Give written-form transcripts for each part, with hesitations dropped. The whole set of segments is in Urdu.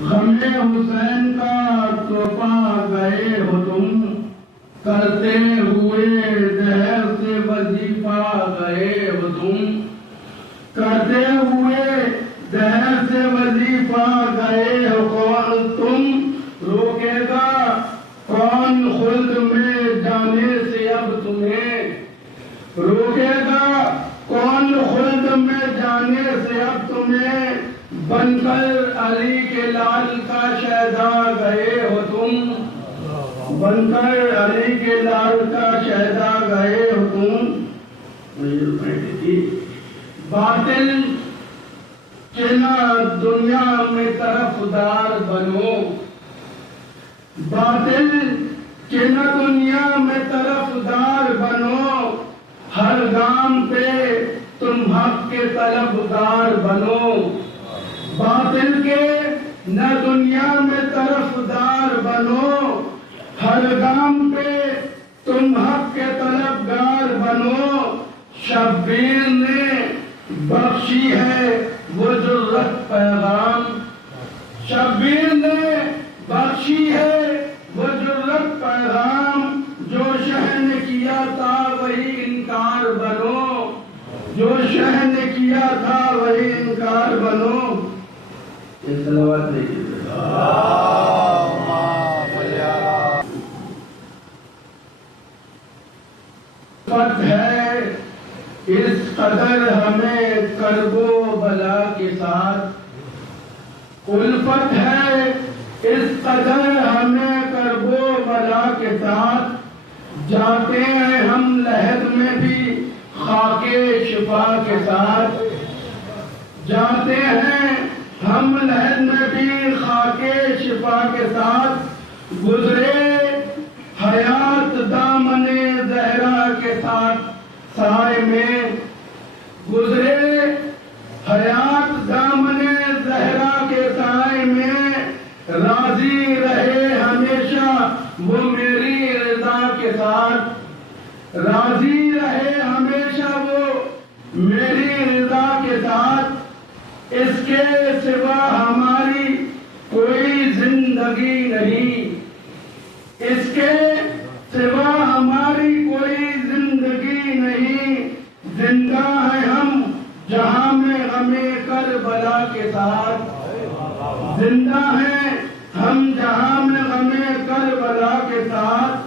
غم حسین کا تو پا گئے ہو تم، کرتے ہوئے دہر سے وظیفہ گئے ہو تم، کرتے ہوئے دہر سے وظیفہ گئے ہو کون تم، روکے گا کون خلد میں جانے سے اب تمہیں، روکے گا کون خلد میں جانے سے اب تمہیں، بن کر علی کے لال کا شہدا گئے ہو تم، بن کر علی کے لال کا شہدا گئے ہو تم۔ باطل کے نہ دنیا میں طرفدار بنو، باطل کے نہ دنیا میں طرفدار بنو، ہر گام پہ تم حق کے طلبگار بنو، باطل کے نہ دنیا میں طرفدار بنو، ہر گام پہ تم حق کے طلبگار بنو، شبیر نے بخشی ہے وہ جرت پیغام، شبیر نے بخشی ہے وہ جرت پیغام، جو شہ نے کیا تھا وہی انکار بنو، جو شہ نے کیا تھا وہی انکار بنو۔ یہ صلوات دیکھیے۔ الفت ہے اس قدر ہمیں کرب و بلا کے ساتھ، الفت ہے اس قدر ہمیں کرب و بلا کے ساتھ، جاتے ہیں ہم لحد میں بھی خاک شفا کے ساتھ، جاتے ہیں ہم لحد میں بھی خاک شفا کے ساتھ، گزرے حیات دامن زہرا کے ساتھ سائے میں، گزرے حیات دامن زہرا کے سائے میں، راضی رہے ہمیشہ وہ میری رضا کے ساتھ، راضی رہے ہمیشہ وہ میری رضا کے ساتھ، اس کے سوا ہماری کوئی زندگی نہیں، اس کے سوا ہماری کوئی زندگی نہیں، زندہ ہیں ہم جہاں میں غم کربلا کے ساتھ، زندہ ہیں ہم جہاں میں غم کربلا کے ساتھ،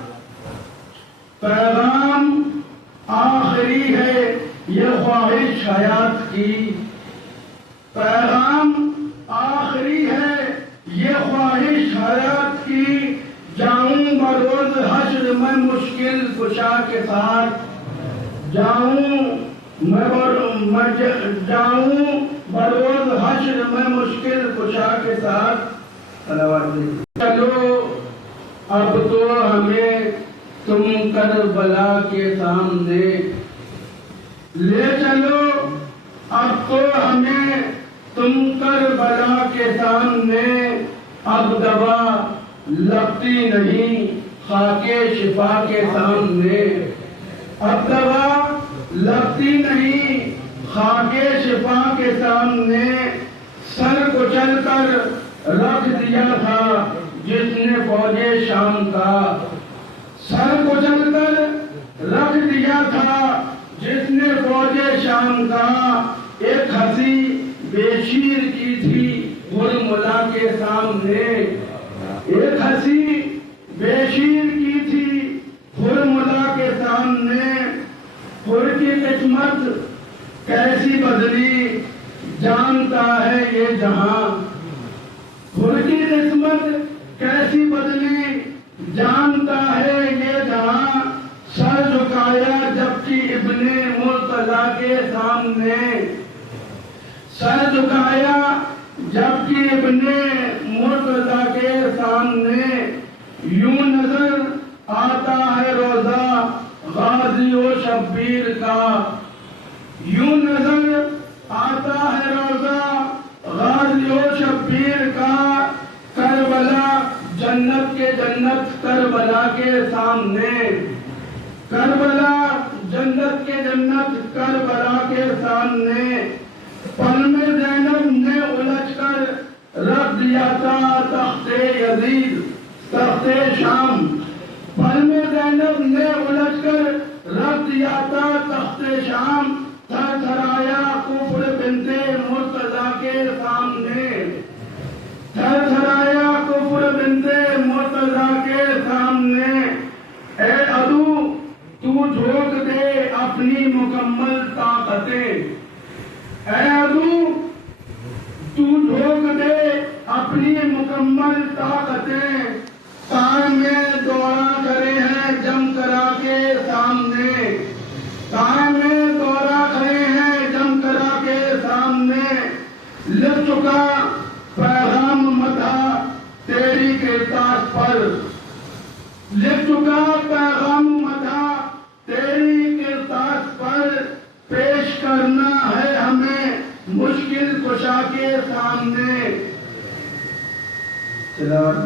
پیغام آخری ہے یہ خواہش حیات کی، پیغام آخری ہے یہ خواہش حیات کی، جاؤں بروز حشر میں مشکل کشا کے ساتھ، جاؤں بروز حشر میں مشکل کشا کے ساتھ۔ چلو اب تو ہمیں تم کربلا کے سامنے لے چلو، اب تو ہمیں تم کربلا کے سامنے، اب دوا لگتی نہیں خاک شفا کے سامنے، اب دوا لگتی نہیں خاک شفا کے سامنے، سر کچل کر رکھ دیا تھا جس نے فوج شام کا، سر کچل کر رکھ دیا تھا جس نے فوج شام کا، ایک ہنسی بے شیر کی تھی غلملا کے سامنے، ایک ہنسی بے شیر کی تھی غلملا کے سامنے، خور کی قسمت کیسی بدلی جانتا ہے یہ جہاں، خور کی قسمت کیسی بدلی جانتا ہے یہ جہاں، سر جھکایا جبکہ ابن مرتضیٰ کے سامنے، سر جھکایا جبکہ ابن مرتضیٰ کے سامنے، یوں نظر آتا ہے روزہ غازی و شبیر کا، یوں نظر آتا ہے روزہ غازی و شبیر کا، کربلا جنت کے جنت کربلا کے سامنے، کربلا جنت کے جنت کربلا کے سامنے، پل میں زینب نے الجھ کر رکھ دیا تھا تخت یزید تخت شام، پل میں زینب نے الجھ کر رکھ دیا تھا تخت شام، تھر تھرایا کفر بنت مرتضی کے سامنے، تھر تھرایا کفر بنت مرتضی کے سامنے۔ اے عدو تو جھونک دے اپنی مکمل طاقتیں، اے عدو تو جھونک دے اپنی مکمل طاقتیں، کان میں دورہ کرے ہیں جم کرا کے سامنے، کان میں دورہ کرے ہیں جم کرا کے سامنے، لکھ چکا پیغام مدح تیری کرتاس پر، لکھ چکا پیغام مدح تیری کرتاس پر، پیش کرنا ہے ہمیں مشکل کشا کے سامنے۔ تلاوت